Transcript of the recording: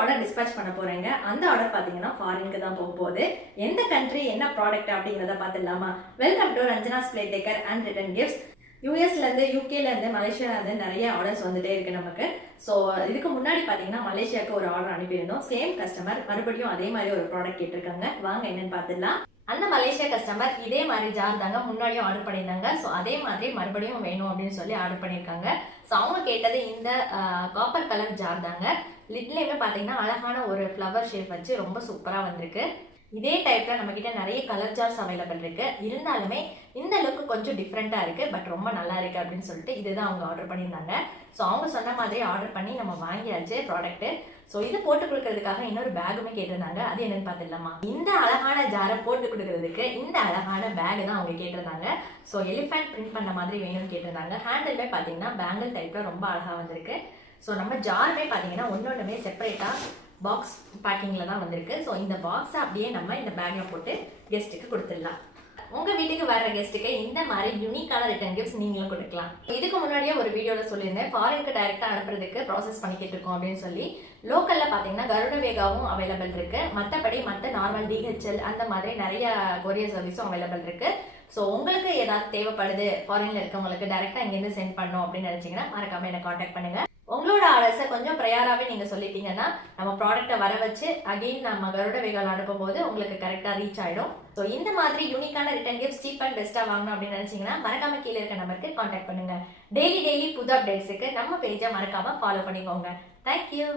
Order dispatch பண்ண போறேங்க. அந்த ஆர்டர் பாத்தீங்கன்னா ஃபாரினுக்கு தான் போக போகுது. எந்த கண்ட்ரி என்ன ப்ராடக்ட் அப்படிங்கிறத பார்த்துடலாமா? Welcome to Ranjana splay decor and return gifts யூஎஸ்ல இருந்து யூகேல இருந்து மலேசியால இருந்து நிறைய ஆர்டர்ஸ் வந்துட்டே இருக்கு நமக்கு. ஸோ இதுக்கு முன்னாடி பாத்தீங்கன்னா மலேசியாவுக்கு ஒரு ஆர்டர் அனுப்பியிருந்தோம். சேம் கஸ்டமர் மறுபடியும் அதே மாதிரி ஒரு ப்ராடக்ட் கேட்டிருக்காங்க. வாங்க என்னன்னு பார்த்துடலாம். அந்த மலேசியா கஸ்டமர் இதே மாதிரி ஜார் தாங்க முன்னாடியும் ஆர்டர் பண்ணியிருந்தாங்க. ஸோ அதே மாதிரி மறுபடியும் வேணும் அப்படின்னு சொல்லி ஆர்டர் பண்ணியிருக்காங்க. ஸோ அவங்க கேட்டது இந்த காப்பர் கலர் ஜார் தாங்க. லிட்லேயுமே பார்த்தீங்கன்னா அழகான ஒரு ஃப்ளவர் ஷேப் வச்சு ரொம்ப சூப்பராக வந்திருக்கு. இதே டைப்ல நம்ம கிட்ட நிறைய கலர் ஜார்ஸ் அவைலபிள் இருக்கு. இருந்தாலுமே இந்த லுக் கொஞ்சம் டிஃப்ரெண்டா இருக்கு பட் ரொம்ப நல்லா இருக்கு அப்படின்னு சொல்லிட்டு இதுதான் அவங்க ஆர்டர் பண்ணியிருந்தாங்க. ஸோ அவங்க சொன்ன மாதிரி ஆர்டர் பண்ணி நம்ம வாங்கியாச்சு ப்ராடக்ட் ஸோ இது போட்டு கொடுக்கறதுக்காக இன்னொரு பேகுமே கேட்டிருந்தாங்க. அது என்னன்னு பார்த்துடலாமா? இந்த அழகான ஜாரை போட்டு கொடுக்கறதுக்கு இந்த அழகான பேக் தான் அவங்க கேட்டிருந்தாங்க. ஸோ எலிஃபென்ட் பிரிண்ட் பண்ண மாதிரி வேணும்னு கேட்டிருந்தாங்க. ஹேண்டிலுமே பார்த்தீங்கன்னா பேங்கிள் டைப்ல ரொம்ப அழகாக வந்திருக்கு. ஸோ நம்ம ஜாருமே பார்த்தீங்கன்னா ஒன்றுமே செப்பரேட்டாக பாக்ஸ் பேக்கிங்கில் தான் வந்திருக்கு. ஸோ இந்த பாக்ஸை அப்படியே நம்ம இந்த பேக்கில் போட்டு கெஸ்ட்டுக்கு கொடுத்துடலாம். உங்க வீட்டுக்கு வர கெஸ்ட்டுக்கு இந்த மாதிரி யூனிக்கான ரிட்டர்ன் கிஃப்ட்ஸ் நீங்களும் கொடுக்கலாம். இதுக்கு முன்னாடியே ஒரு வீடியோல சொல்லியிருந்தேன். ஃபாரினுக்கு டைரக்டா அனுப்புறதுக்கு ப்ராசஸ் பண்ணிக்கிட்டு இருக்கோம் அப்படின்னு சொல்லி. லோக்கல்ல பாத்தீங்கன்னா கருட வேகாவும் அவைலபிள் இருக்கு. மற்றபடி மற்ற நார்மல் டிஹெச்எல் அந்த மாதிரி நிறைய கொரியர் சர்வீஸும் அவைலபிள் இருக்கு. ஸோ உங்களுக்கு ஏதாவது தேவைப்படுது ஃபாரின்ல இருக்கவங்களுக்கு டைரக்டா இங்கேருந்து சென்ட் பண்ணணும் அப்படின்னு நினைச்சீங்கன்னா மறக்காம என்ன காண்டாக்ட் பண்ணுங்க. உங்களோட ஆர்டர்ஸை கொஞ்சம் ப்ரையாராகவே நீங்கள் சொல்லிட்டீங்கன்னா நம்ம ப்ராடக்ட்டை வர வச்சு அகெயின் நம்ம கருட வேகால் அனுப்பும்போது உங்களுக்கு கரெக்டாக ரீச் ஆகிடும் ஸோ இந்த மாதிரி யூனிக்கான ரிட்டன் கிஃப்ட் சீப் அண்ட் பெஸ்ட்டாக வாங்கணும் அப்படின்னு நினச்சிங்கன்னா மறக்காம கீழே இருக்க நம்பருக்கு காண்டாக்ட் பண்ணுங்க. டெய்லி டெய்லி புது அப்டேட்ஸுக்கு நம்ம பேஜை மறக்காமல் ஃபாலோ பண்ணிக்கோங்க. தேங்க்யூ